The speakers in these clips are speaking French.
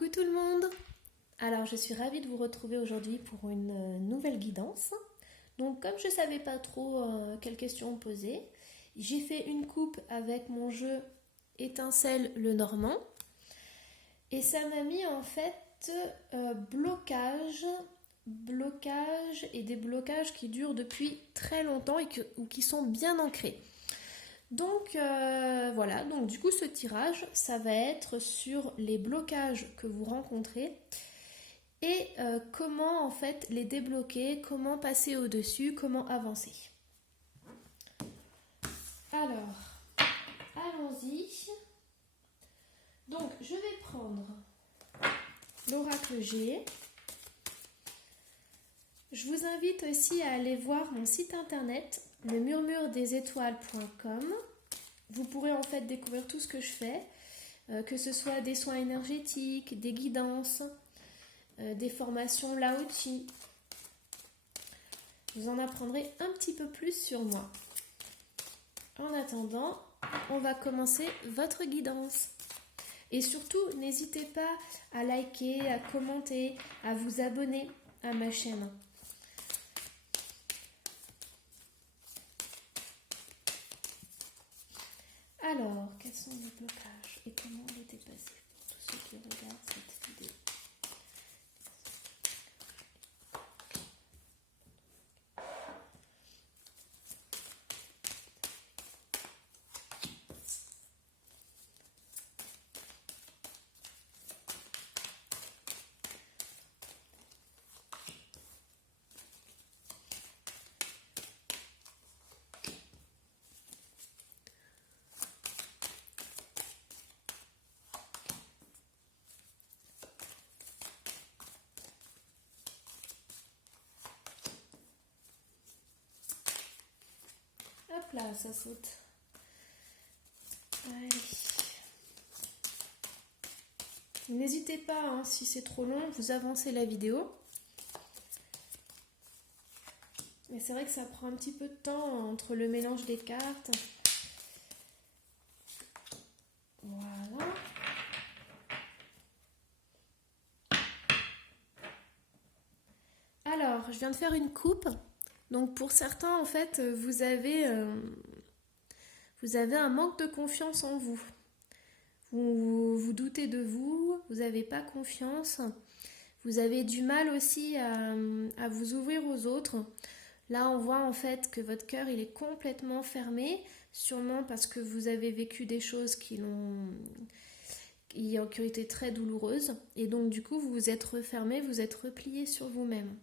Coucou tout le monde! Alors je suis ravie de vous retrouver aujourd'hui pour une nouvelle guidance. Donc comme je ne savais pas trop quelles questions poser, j'ai fait une coupe avec mon jeu Étincelle le Normand. Et ça m'a mis en fait blocage et des blocages qui durent depuis très longtemps ou qui sont bien ancrés. Donc voilà, donc du coup ce tirage, ça va être sur les blocages que vous rencontrez et comment en fait les débloquer, comment passer au-dessus, comment avancer. Alors, allons-y. Donc je vais prendre l'oracle G. Je vous invite aussi à aller voir mon site internet lemurmuredesétoiles.com. Vous pourrez en fait découvrir tout ce que je fais, que ce soit des soins énergétiques, des guidances, des formations Lao Chi. Vous en apprendrez un petit peu plus sur moi. En attendant, on va commencer votre guidance. Et surtout, n'hésitez pas à liker, à commenter, à vous abonner à ma chaîne. Alors, quels sont les blocages et comment les dépasser pour tous ceux qui regardent cette vidéo? Hop là, ça saute. Allez. N'hésitez pas, hein, si c'est trop long, vous avancez la vidéo. Mais c'est vrai que ça prend un petit peu de temps entre le mélange des cartes. Voilà. Alors, je viens de faire une coupe. Donc pour certains, en fait, vous avez un manque de confiance en vous. Vous doutez de vous, vous n'avez pas confiance. Vous avez du mal aussi à vous ouvrir aux autres. Là, on voit en fait que votre cœur, il est complètement fermé, sûrement parce que vous avez vécu des choses qui ont été très douloureuses. Et donc, du coup, vous vous êtes refermé, vous êtes replié sur vous-même.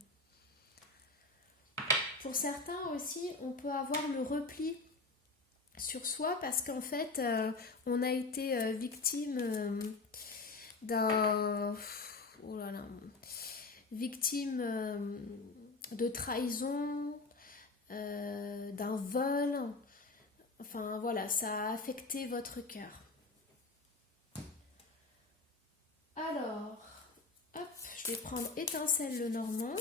Pour certains aussi, on peut avoir le repli sur soi parce qu'en fait, on a été victime victime de trahison, d'un vol. Enfin voilà, ça a affecté votre cœur. Alors, hop, je vais prendre Étincelle le Normand.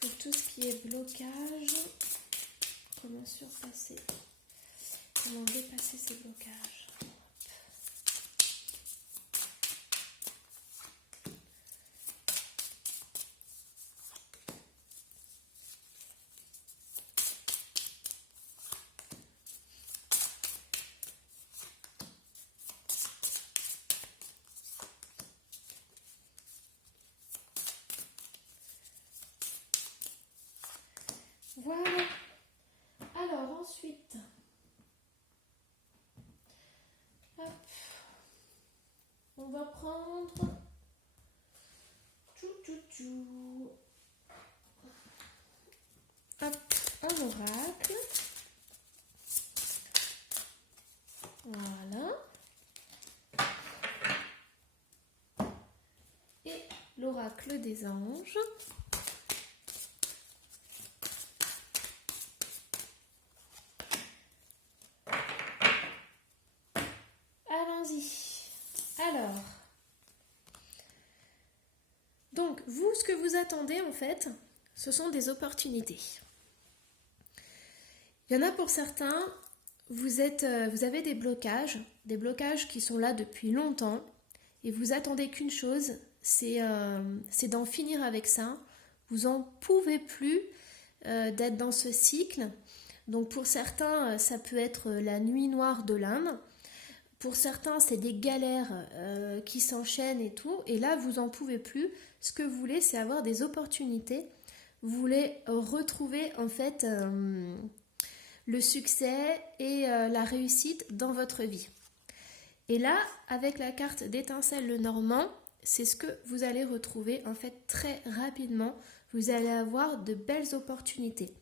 Pour tout ce qui est blocage, comment surpasser, comment dépasser ces blocages. Voilà. Alors ensuite, hop, on va prendre hop, un oracle. Voilà. Et l'oracle des anges. Allons-y. Alors, donc, vous, ce que vous attendez, en fait, ce sont des opportunités. Il y en a pour certains, vous avez des blocages qui sont là depuis longtemps et vous attendez qu'une chose, c'est d'en finir avec ça. Vous n'en pouvez plus d'être dans ce cycle. Donc pour certains, ça peut être la nuit noire de l'âme. Pour certains, c'est des galères qui s'enchaînent et tout. Et là, vous n'en pouvez plus. Ce que vous voulez, c'est avoir des opportunités. Vous voulez retrouver en fait le succès et la réussite dans votre vie. Et là, avec la carte d'étincelle le Normand, c'est ce que vous allez retrouver en fait très rapidement. Vous allez avoir de belles opportunités.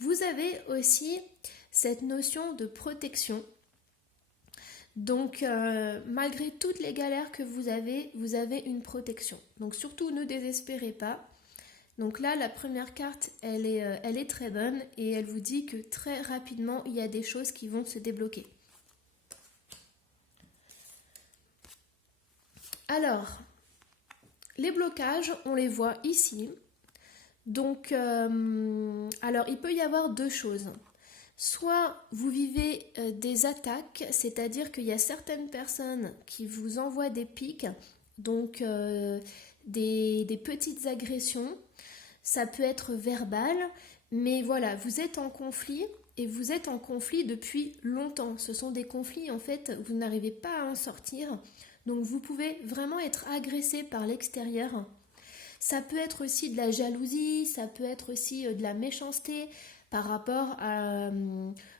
Vous avez aussi cette notion de protection. Donc, malgré toutes les galères que vous avez une protection. Donc, surtout, ne désespérez pas. Donc là, la première carte, elle est très bonne et elle vous dit que très rapidement, il y a des choses qui vont se débloquer. Alors, les blocages, on les voit ici. Donc, alors, il peut y avoir deux choses. Soit vous vivez des attaques, c'est-à-dire qu'il y a certaines personnes qui vous envoient des pics, donc des petites agressions. Ça peut être verbal, mais voilà, vous êtes en conflit et vous êtes en conflit depuis longtemps. Ce sont des conflits, en fait, vous n'arrivez pas à en sortir. Donc vous pouvez vraiment être agressé par l'extérieur. Ça peut être aussi de la jalousie, ça peut être aussi de la méchanceté par rapport à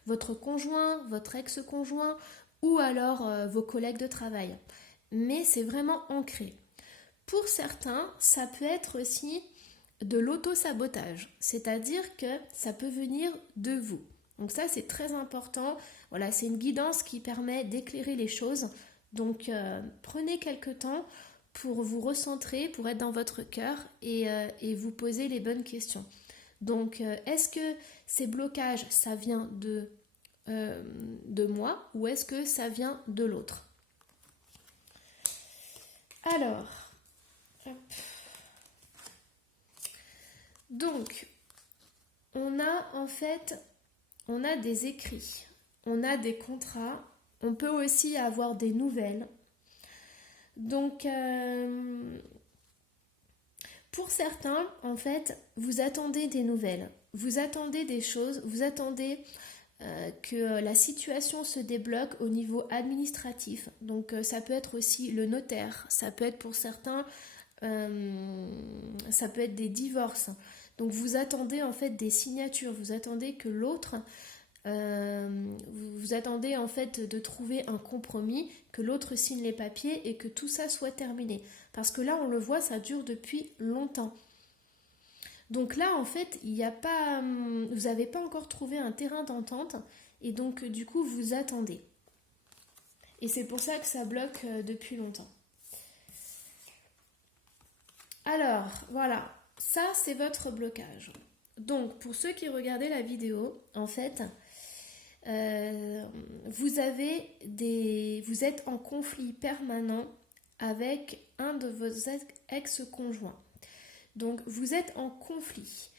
votre conjoint, votre ex-conjoint ou alors vos collègues de travail. Mais c'est vraiment ancré. Pour certains, ça peut être aussi de l'auto-sabotage, c'est-à-dire que ça peut venir de vous. Donc ça, c'est très important. Voilà, c'est une guidance qui permet d'éclairer les choses. Donc, prenez quelques temps pour vous recentrer, pour être dans votre cœur et vous poser les bonnes questions. Donc, est-ce que ces blocages, ça vient de moi ou est-ce que ça vient de l'autre? Alors, hop. Donc, on a des écrits, on a des contrats, on peut aussi avoir des nouvelles. Donc, pour certains, en fait, vous attendez des nouvelles, vous attendez des choses, vous attendez que la situation se débloque au niveau administratif. Donc, ça peut être aussi le notaire, ça peut être pour certains, ça peut être des divorces. Donc vous attendez en fait des signatures, vous attendez que l'autre, vous attendez en fait de trouver un compromis, que l'autre signe les papiers et que tout ça soit terminé. Parce que là on le voit, ça dure depuis longtemps. Donc là en fait, il n'y a pas, vous n'avez pas encore trouvé un terrain d'entente et donc du coup vous attendez. Et c'est pour ça que ça bloque depuis longtemps. Alors voilà. Ça, c'est votre blocage. Donc, pour ceux qui regardaient la vidéo, en fait, vous êtes en conflit permanent avec un de vos ex-conjoints. Donc, vous êtes en conflit.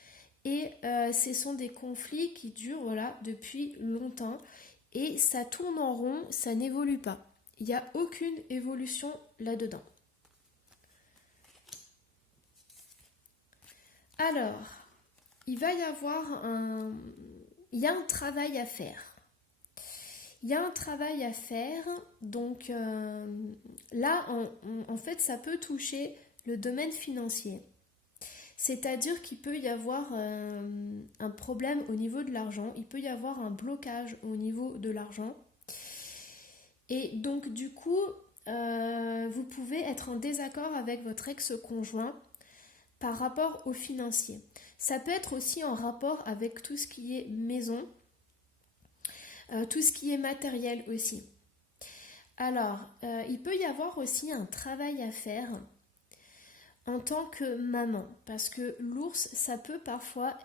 Et ce sont des conflits qui durent depuis longtemps. Et ça tourne en rond, ça n'évolue pas. Il n'y a aucune évolution là-dedans. Alors, il y a un travail à faire. Il y a un travail à faire, donc là, en fait, ça peut toucher le domaine financier. C'est-à-dire qu'il peut y avoir un problème au niveau de l'argent, il peut y avoir un blocage au niveau de l'argent. Et donc, du coup, vous pouvez être en désaccord avec votre ex-conjoint par rapport au financier. Ça peut être aussi en rapport avec tout ce qui est maison, tout ce qui est matériel aussi. Alors, il peut y avoir aussi un travail à faire en tant que maman, parce que l'ours, ça peut parfois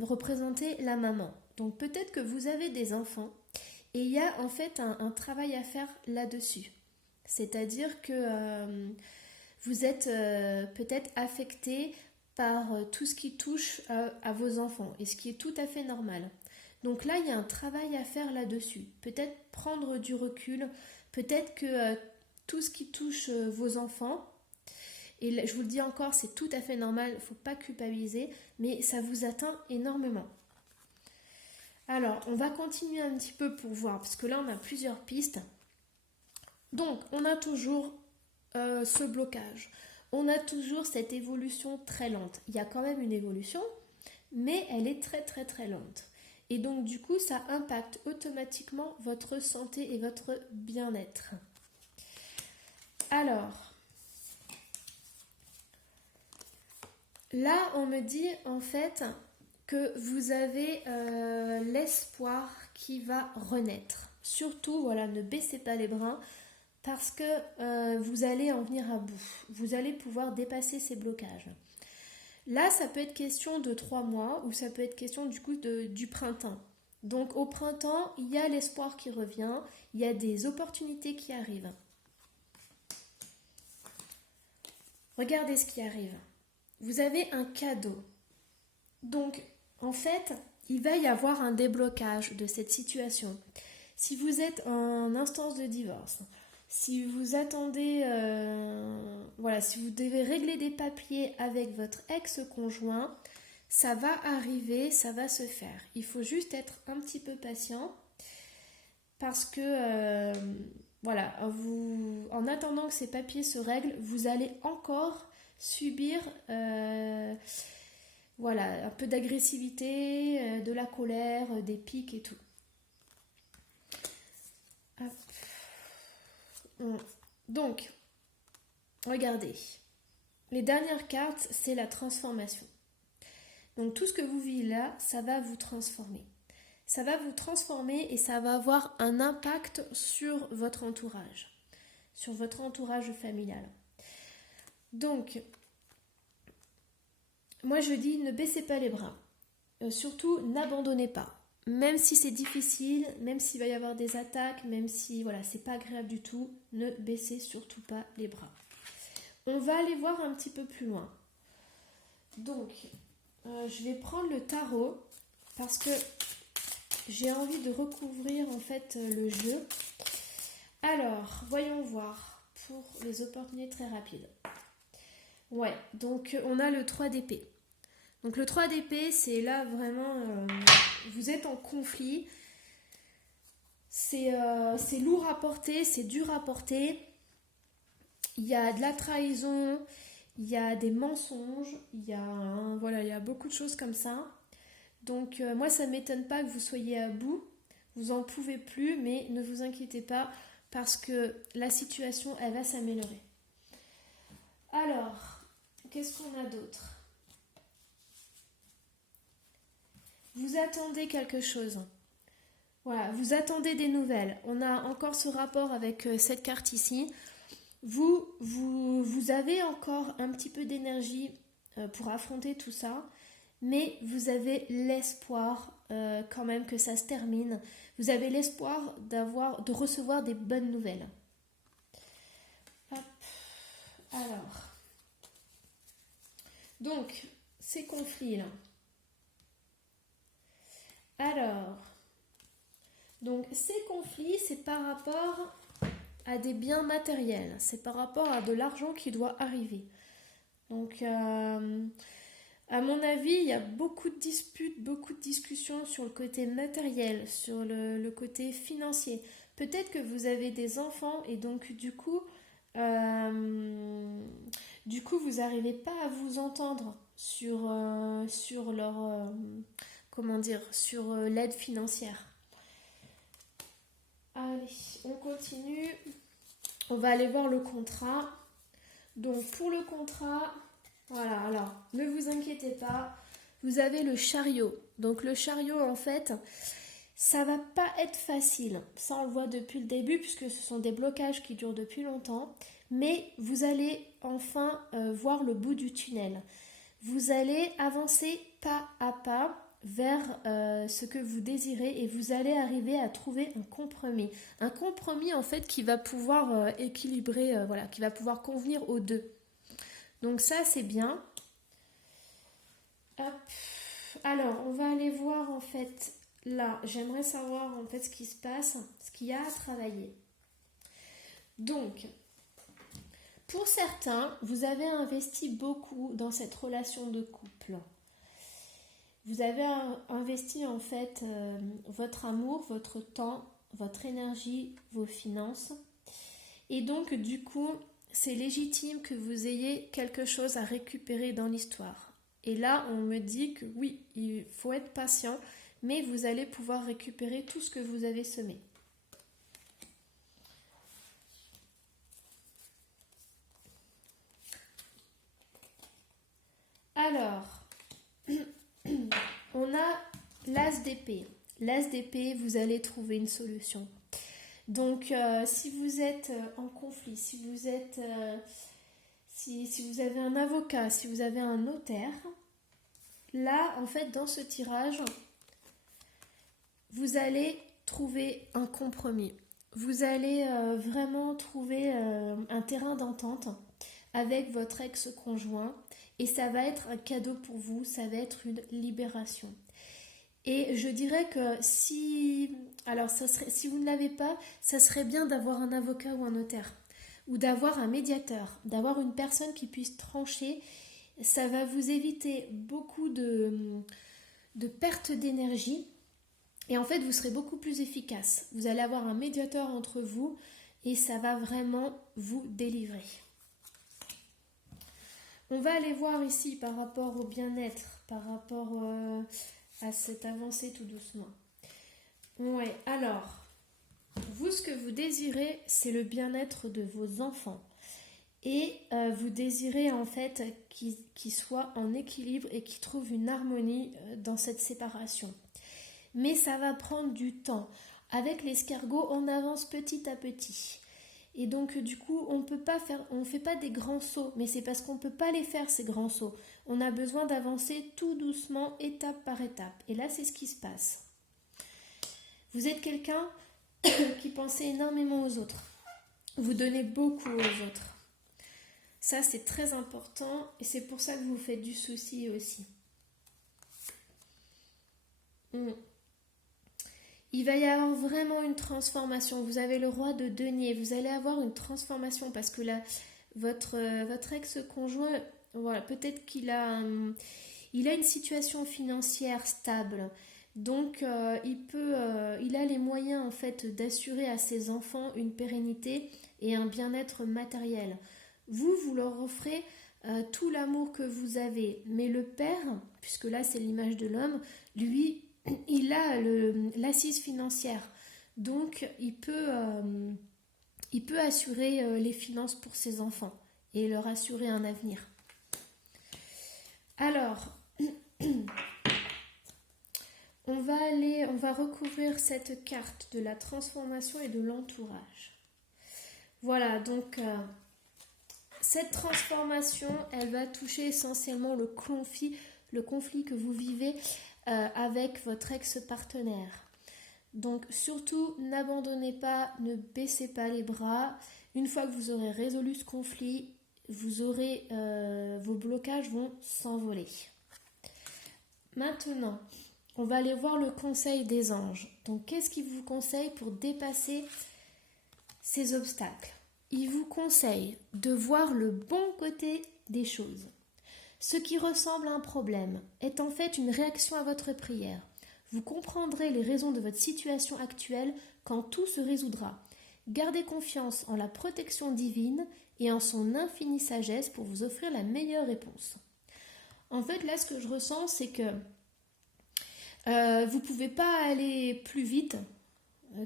représenter la maman. Donc peut-être que vous avez des enfants et il y a en fait un travail à faire là-dessus. C'est-à-dire que vous êtes peut-être affecté par tout ce qui touche à vos enfants et ce qui est tout à fait normal. Donc là, il y a un travail à faire là-dessus. Peut-être prendre du recul, peut-être que tout ce qui touche vos enfants, et je vous le dis encore, c'est tout à fait normal, il ne faut pas culpabiliser, mais ça vous atteint énormément. Alors, on va continuer un petit peu pour voir, parce que là, on a plusieurs pistes. Donc, on a toujours ce blocage. On a toujours cette évolution très lente. Il y a quand même une évolution, mais elle est très très très lente. Et donc, du coup, ça impacte automatiquement votre santé et votre bien-être. Alors, là, on me dit en fait que vous avez l'espoir qui va renaître. Surtout, voilà, ne baissez pas les bras parce que vous allez en venir à bout. Vous allez pouvoir dépasser ces blocages. Là, ça peut être question de 3 mois ou ça peut être question du coup du printemps. Donc au printemps, il y a l'espoir qui revient, il y a des opportunités qui arrivent. Regardez ce qui arrive. Vous avez un cadeau. Donc, en fait, il va y avoir un déblocage de cette situation. Si vous êtes en instance de divorce, si vous attendez, si vous devez régler des papiers avec votre ex-conjoint, ça va arriver, ça va se faire. Il faut juste être un petit peu patient parce que, en attendant que ces papiers se règlent, vous allez encore subir un peu d'agressivité, de la colère, des pics et tout. Donc, regardez. Les dernières cartes, c'est la transformation. Donc tout ce que vous vivez là, ça va vous transformer. Ça va vous transformer et ça va avoir un impact sur votre entourage familial. Donc, moi je dis ne baissez pas les bras. Surtout, n'abandonnez pas. Même si c'est difficile, même s'il va y avoir des attaques, même si c'est pas agréable du tout, ne baissez surtout pas les bras. On va aller voir un petit peu plus loin. Donc, je vais prendre le tarot parce que j'ai envie de recouvrir en fait le jeu. Alors, voyons voir pour les opportunités très rapides. Ouais, donc on a le 3 d'épée. Donc le 3 d'épée, c'est là vraiment, vous êtes en conflit. C'est lourd à porter, c'est dur à porter. Il y a de la trahison, il y a des mensonges, il y a beaucoup de choses comme ça. Donc moi, ça ne m'étonne pas que vous soyez à bout. Vous n'en pouvez plus, mais ne vous inquiétez pas parce que la situation, elle va s'améliorer. Alors, qu'est-ce qu'on a d'autre ? Vous attendez quelque chose. Voilà, vous attendez des nouvelles. On a encore ce rapport avec cette carte ici. Vous avez encore un petit peu d'énergie pour affronter tout ça, mais vous avez l'espoir quand même que ça se termine. Vous avez l'espoir de recevoir des bonnes nouvelles. Hop. Alors, donc, ces conflits-là. Alors, donc ces conflits, c'est par rapport à des biens matériels, c'est par rapport à de l'argent qui doit arriver. Donc, à mon avis, il y a beaucoup de disputes, beaucoup de discussions sur le côté matériel, sur le côté financier. Peut-être que vous avez des enfants et donc du coup, vous n'arrivez pas à vous entendre sur leur... sur l'aide financière. Allez, on continue. On va aller voir le contrat. Donc pour le contrat, voilà, alors ne vous inquiétez pas, vous avez le chariot. Donc le chariot, en fait, ça va pas être facile. Ça, on le voit depuis le début puisque ce sont des blocages qui durent depuis longtemps. Mais vous allez enfin voir le bout du tunnel. Vous allez avancer pas à pas vers ce que vous désirez et vous allez arriver à trouver un compromis. Un compromis en fait qui va pouvoir équilibrer, qui va pouvoir convenir aux deux. Donc ça c'est bien. Hop. Alors, on va aller voir en fait là. J'aimerais savoir en fait ce qui se passe, ce qu'il y a à travailler. Donc, pour certains, vous avez investi beaucoup dans cette relation de couple. Vous avez investi en fait votre amour, votre temps, votre énergie, vos finances. Et donc, du coup, c'est légitime que vous ayez quelque chose à récupérer dans l'histoire. Et là, on me dit que oui, il faut être patient, mais vous allez pouvoir récupérer tout ce que vous avez semé. Alors, on a l'as d'épée. L'as d'épée, vous allez trouver une solution. Donc, si vous êtes en conflit, si vous avez un avocat, si vous avez un notaire, là, en fait, dans ce tirage, vous allez trouver un compromis. Vous allez vraiment trouver un terrain d'entente avec votre ex-conjoint et ça va être un cadeau pour vous, ça va être une libération. Et je dirais que si vous ne l'avez pas, ça serait bien d'avoir un avocat ou un notaire, ou d'avoir un médiateur, d'avoir une personne qui puisse trancher. Ça va vous éviter beaucoup de perte d'énergie, et en fait, vous serez beaucoup plus efficace. Vous allez avoir un médiateur entre vous, et ça va vraiment vous délivrer. On va aller voir ici par rapport au bien-être, par rapport à cette avancée tout doucement. Ouais, alors, vous, ce que vous désirez, c'est le bien-être de vos enfants. Et vous désirez en fait qu'ils soient en équilibre et qu'ils trouvent une harmonie dans cette séparation. Mais ça va prendre du temps. Avec l'escargot, on avance petit à petit. Et donc du coup, on ne fait pas des grands sauts, mais c'est parce qu'on ne peut pas les faire ces grands sauts. On a besoin d'avancer tout doucement, étape par étape. Et là, c'est ce qui se passe. Vous êtes quelqu'un qui pense énormément aux autres. Vous donnez beaucoup aux autres. Ça, c'est très important et c'est pour ça que vous faites du souci aussi. Il va y avoir vraiment une transformation. Vous avez le roi de denier. Vous allez avoir une transformation parce que là, votre ex-conjoint, voilà, peut-être il a une situation financière stable. Donc, il a les moyens en fait d'assurer à ses enfants une pérennité et un bien-être matériel. Vous leur offrez tout l'amour que vous avez. Mais le père, puisque là c'est l'image de l'homme, lui, il a l'assise financière. Donc, il peut assurer les finances pour ses enfants et leur assurer un avenir. Alors, on va recouvrir cette carte de la transformation et de l'entourage. Voilà, donc cette transformation, elle va toucher essentiellement le conflit que vous vivez avec votre ex-partenaire. Donc surtout, n'abandonnez pas, ne baissez pas les bras. Une fois que vous aurez résolu ce conflit, vos blocages vont s'envoler. Maintenant, on va aller voir le conseil des anges. Donc qu'est-ce qu'ils vous conseillent pour dépasser ces obstacles? Ils vous conseillent de voir le bon côté des choses. Ce qui ressemble à un problème est en fait une réaction à votre prière. Vous comprendrez les raisons de votre situation actuelle quand tout se résoudra. Gardez confiance en la protection divine et en son infinie sagesse pour vous offrir la meilleure réponse. En fait, là, ce que je ressens, c'est que vous ne pouvez pas aller plus vite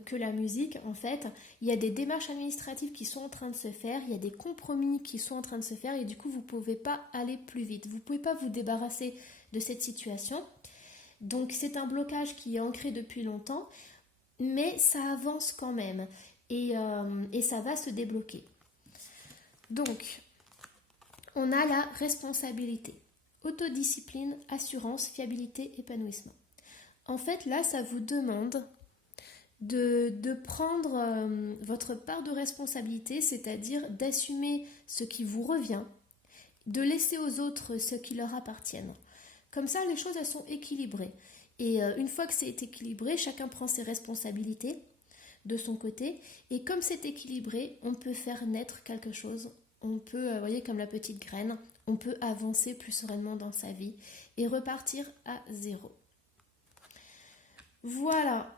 que la musique. En fait, il y a des démarches administratives qui sont en train de se faire, il y a des compromis qui sont en train de se faire et du coup, vous ne pouvez pas aller plus vite. Vous ne pouvez pas vous débarrasser de cette situation. Donc, c'est un blocage qui est ancré depuis longtemps, mais ça avance quand même et ça va se débloquer. Donc, on a la responsabilité, autodiscipline, assurance, fiabilité, épanouissement. En fait, là, ça vous demande de prendre votre part de responsabilité, c'est-à-dire d'assumer ce qui vous revient, de laisser aux autres ce qui leur appartient. Comme ça, les choses, elles sont équilibrées. Et une fois que c'est équilibré, chacun prend ses responsabilités de son côté. Et comme c'est équilibré, on peut faire naître quelque chose. On peut, vous voyez, comme la petite graine, on peut avancer plus sereinement dans sa vie et repartir à zéro. Voilà.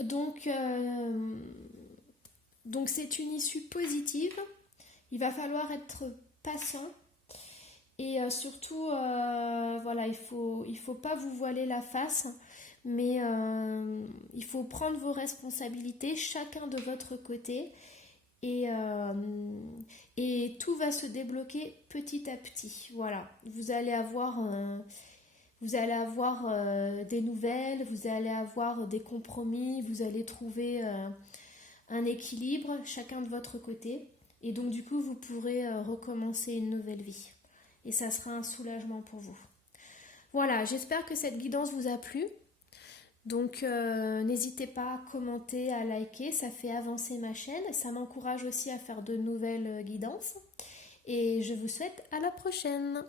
Donc c'est une issue positive. Il va falloir être patient. Et surtout, voilà, il faut pas vous voiler la face, mais il faut prendre vos responsabilités, chacun de votre côté, et tout va se débloquer petit à petit. Voilà, vous allez avoir des nouvelles, vous allez avoir des compromis, vous allez trouver un équilibre, chacun de votre côté, et donc du coup, vous pourrez recommencer une nouvelle vie. Et ça sera un soulagement pour vous. Voilà, j'espère que cette guidance vous a plu. Donc n'hésitez pas à commenter, à liker, ça fait avancer ma chaîne. Ça m'encourage aussi à faire de nouvelles guidances. Et je vous souhaite à la prochaine.